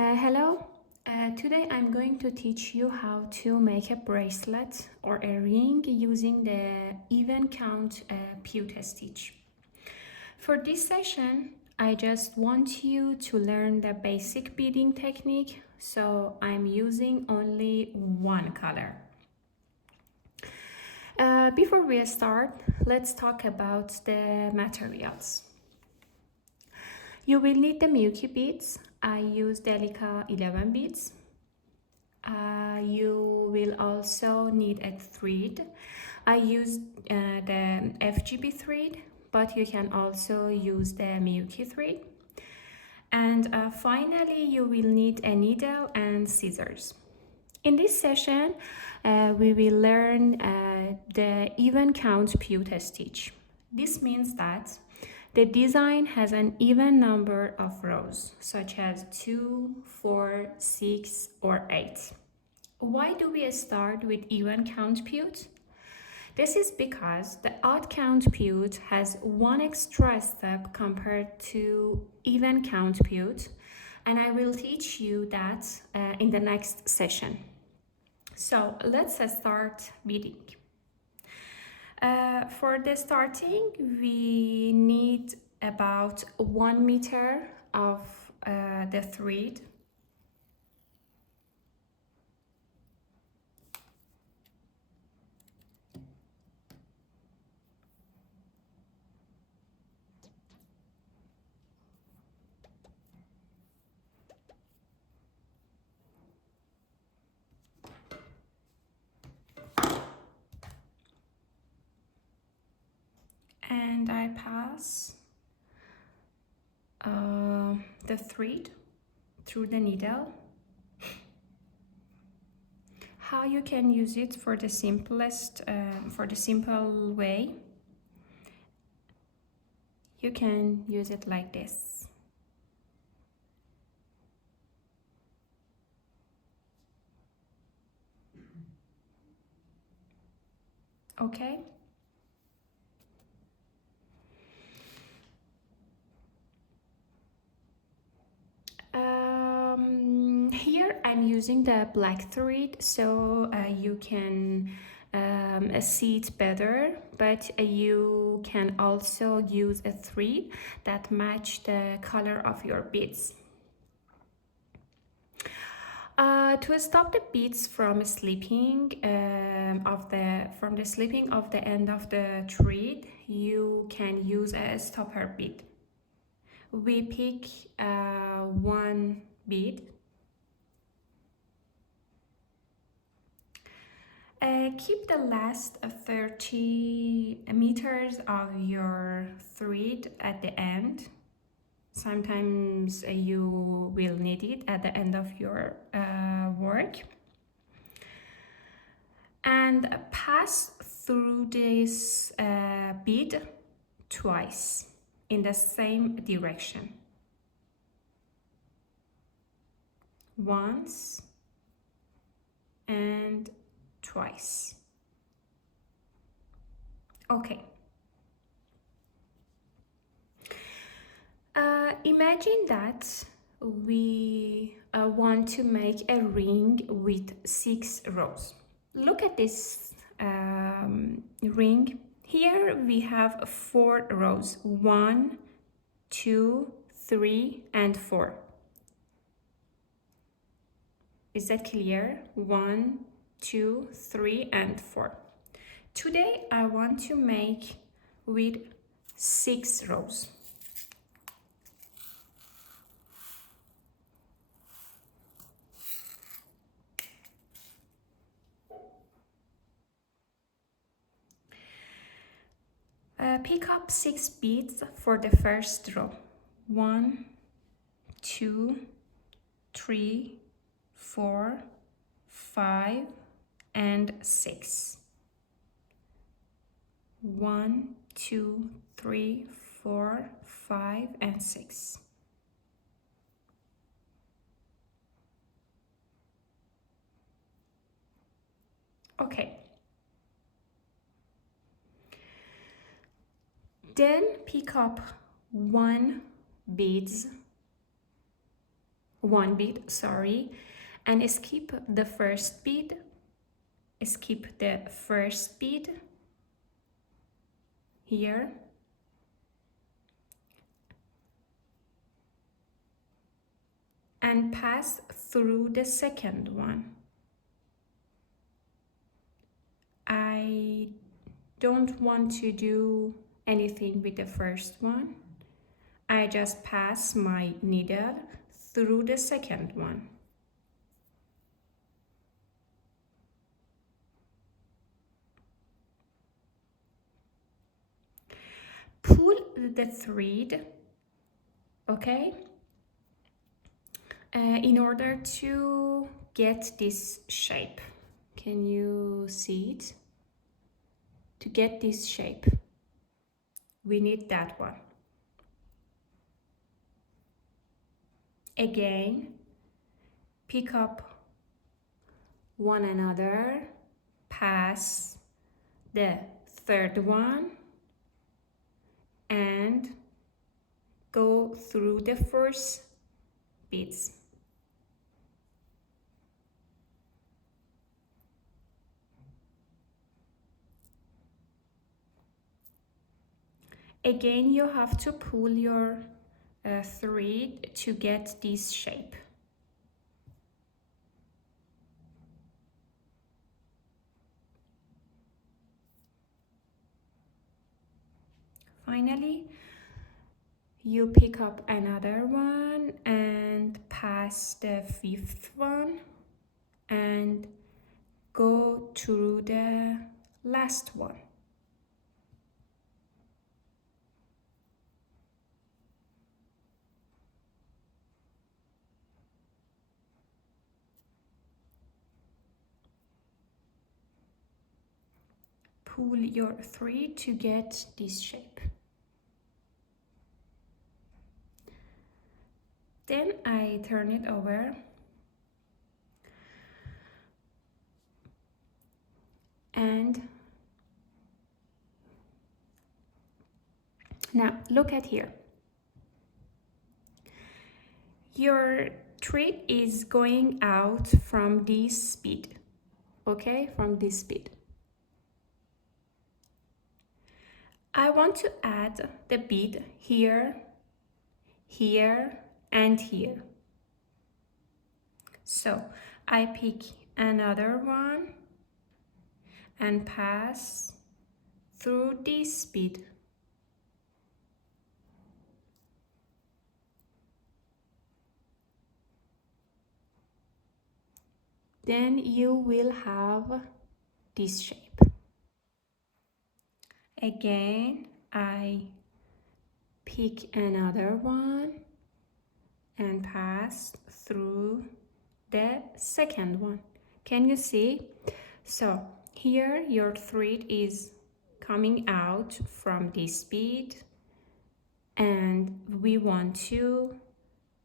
Hello. Today I'm going to teach you how to make a bracelet or a ring using the even count peyote stitch. For this session, I just want you to learn the basic beading technique, so I'm using only one color. Before we start, let's talk about the materials. You will need the Miyuki beads. I use Delica 11 beads. You will also need a thread. I use the FGB thread, but you can also use the Miyuki thread. And finally, you will need a needle and scissors. In this session, we will learn the even count peyote stitch. This means that the design has an even number of rows, such as 2, 4, 6, or 8. Why do we start with even count peyote? This is because the odd count peyote has one extra step compared to even count peyote, and I will teach you that in the next session. So let's start beading. For the starting, we need about 1 meter of the thread. And I pass the thread through the needle. How you can use it for the simple way, you can use it like this. Okay? Here I'm using the black thread, so you can see it better, but you can also use a thread that match the color of your beads. To stop the beads from slipping from the slipping of the end of the thread, you can use a stopper bead. We pick one bead. Keep the last 30 meters of your thread at the end. Sometimes you will need it at the end of your work. And pass through this bead twice in the same direction. Once and twice. Okay. Imagine that we want to make a ring with 6 rows. Look at this ring. Here we have 4 rows. 1, 2, 3, and 4. Is that clear? 1, 2, 3, and 4. Today I want to make with 6 rows. Pick up 6 beads for the first row. 1, 2, 3, 4, 5, and 6. 1, 2, 3, 4, 5, and 6. Okay. Then pick up one one bead, sorry, and skip the first bead. Skip the first bead here, and pass through the second one. I don't want to do anything with the first one. I just pass my needle through the second one. Pull the thread, okay, in order to get this shape. Can you see it? To get this shape, we need that one. Again, pick up one another, pass the third one, and go through the first beads. Again, you have to pull your thread to get this shape. Finally, you pick up another one and pass the fifth one and go through the last one. Pull your thread to get this shape. Then I turn it over and now look at here. Your thread is going out from this bead, okay, from this bead. I want to add the bead here, here, and here. So I pick another one and pass through this bead. Then you will have this shape. Again, I pick another one and pass through the second one. Can you see? So here your thread is coming out from this bead, and we want to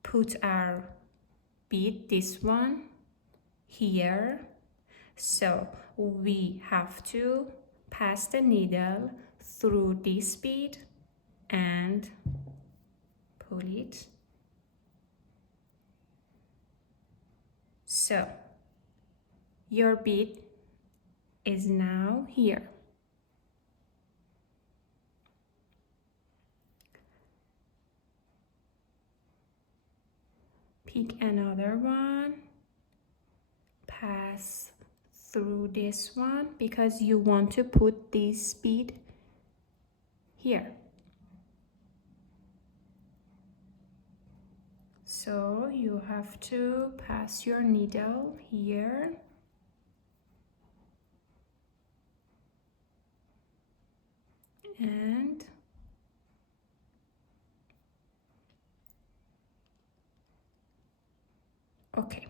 put our bead, this one, here. So we have to pass the needle through this bead and pull it. So your bead is now here. Pick another one, pass through this one because you want to put this bead here. So you have to pass your needle here and okay.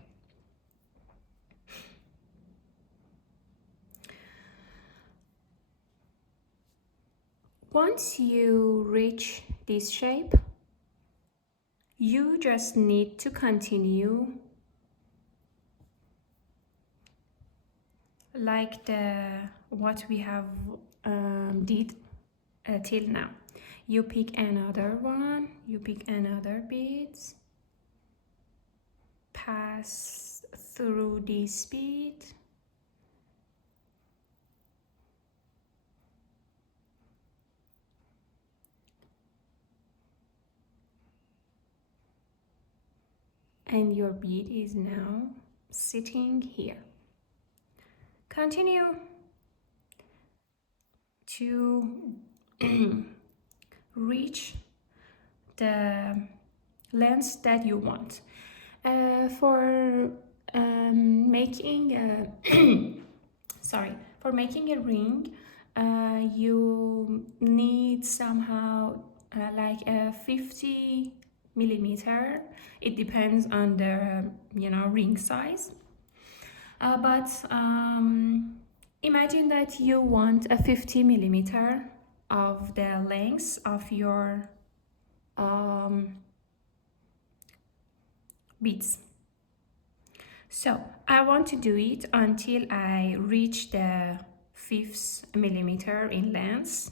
Once you reach this shape, you just need to continue like what we have did till now. You pick another one, you pick another beads, pass through this bead. And your bead is now sitting here. Continue to reach the length that you want. For making a for making a ring, you need somehow like a 50 millimeter. It depends on the ring size. But imagine that you want a 50 millimeter of the length of your beads. So I want to do it until I reach the 5th millimeter in length.